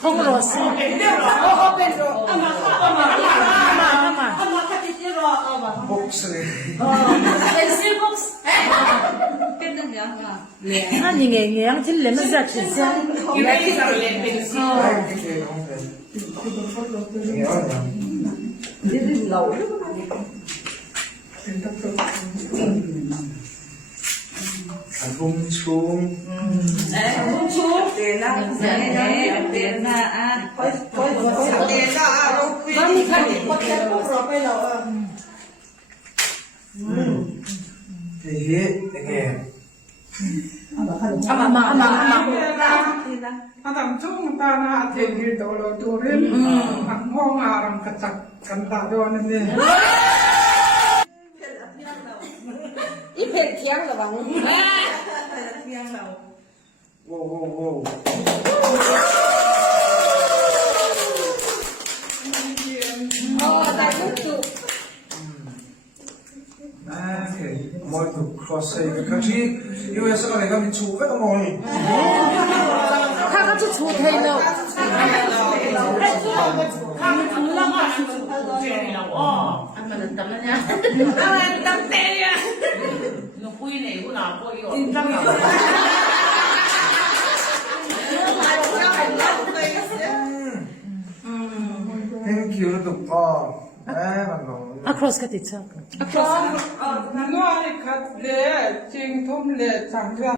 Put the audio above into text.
통으로스. 아니 그냥 들려면서 진짜. Album chung. Adam chung ta na thèn đồ đồ đồ đến thằng hoang làm cật chặt cẩn tạ đồ này nè. 이 배 기양 거 봐. Wow, wow, wow. 나 이것도. Mọi tục cross hay các chị yêu em sao này các mình chụp với các mọi 다 같이 좋대요. Thank you tục bạn nói 아크로스가 있죠. Nó đi khát lệ, chinh thum lệ chẳng ra.